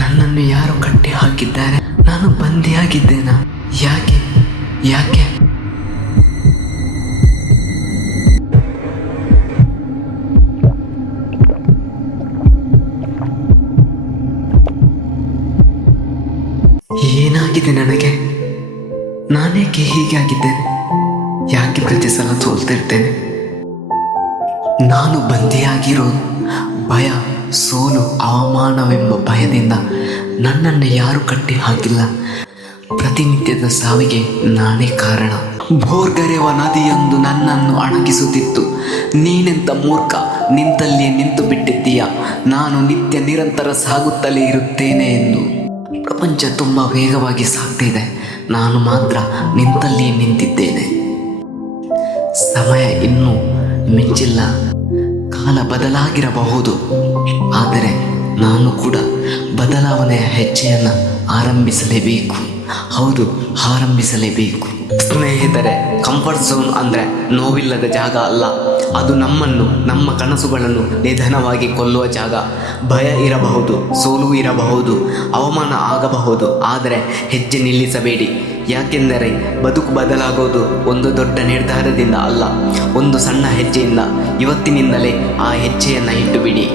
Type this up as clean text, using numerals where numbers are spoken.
ನನ್ನನ್ನು ಯಾರು ಕಟ್ಟಿ ಹಾಕಿದ್ದಾರೆ? ನಾನು ಬಂದಿಯಾಗಿದ್ದೇನಾ? ಯಾಕೆ ಯಾಕೆ? ಏನಾಗಿದೆ ನನಗೆ? ನಾನೇಕೆ ಹೀಗೆ ಆಗಿದ್ದೇನೆ? ಯಾಕೆ ಪ್ರತಿ ಸಲ ಸೋಲ್ತಿರ್ತೇನೆ? ನಾನು ಬಂದಿಯಾಗಿರೋದು ಭಯ, ಸೋಲು, ಅವಮಾನವೆಂಬ ಭಯದಿಂದ. ನನ್ನನ್ನು ಯಾರು ಕಟ್ಟಿ ಹಾಕಿಲ್ಲ. ಪ್ರತಿನಿತ್ಯದ ಸಾವಿಗೆ ನಾನೇ ಕಾರಣ. ಭೋರ್ಗರೆವ ನದಿಯೊಂದು ನನ್ನನ್ನು ಅಣಗಿಸುತ್ತಿತ್ತು. ನೀನೆಂತ ಮೂರ್ಖ, ನಿಂತಲ್ಲಿಯೇ ನಿಂತು ಬಿಟ್ಟಿದ್ದೀಯ. ನಾನು ನಿತ್ಯ ನಿರಂತರ ಸಾಗುತ್ತಲೇ ಇರುತ್ತೇನೆ ಎಂದು. ಪ್ರಪಂಚ ತುಂಬ ವೇಗವಾಗಿ ಸಾಗ್ತಿದೆ, ನಾನು ಮಾತ್ರ ನಿಂತಲ್ಲಿಯೇ ನಿಂತಿದ್ದೇನೆ. ಸಮಯ ಇನ್ನೂ ಮಿಂಚಿಲ್ಲ. ಕಾಲ ಬದಲಾಗಿರಬಹುದು, ಆದರೆ ನಾನು ಕೂಡ ಬದಲಾವಣೆಯ ಹೆಜ್ಜೆಯನ್ನು ಆರಂಭಿಸಲೇಬೇಕು. ಹೌದು, ಆರಂಭಿಸಲೇಬೇಕು. ಸ್ನೇಹಿತರೆ, ಕಂಫರ್ಟ್ ಝೋನ್ ಅಂದರೆ ನೋವಿಲ್ಲದ ಜಾಗ ಅಲ್ಲ. ಅದು ನಮ್ಮನ್ನು, ನಮ್ಮ ಕನಸುಗಳನ್ನು ನಿಧಾನವಾಗಿ ಕೊಲ್ಲುವ ಜಾಗ. ಭಯ ಇರಬಹುದು, ಸೋಲು ಇರಬಹುದು, ಅವಮಾನ ಆಗಬಹುದು, ಆದರೆ ಹೆಜ್ಜೆ ನಿಲ್ಲಿಸಬೇಡಿ. ಯಾಕೆಂದರೆ ಬದುಕು ಬದಲಾಗೋದು ಒಂದು ದೊಡ್ಡ ನಿರ್ಧಾರದಿಂದ ಅಲ್ಲ, ಒಂದು ಸಣ್ಣ ಹೆಜ್ಜೆಯಿಂದ. ಇವತ್ತಿನಿಂದಲೇ ಆ ಹೆಜ್ಜೆಯನ್ನು ಇಟ್ಟು ಬಿಡಿ.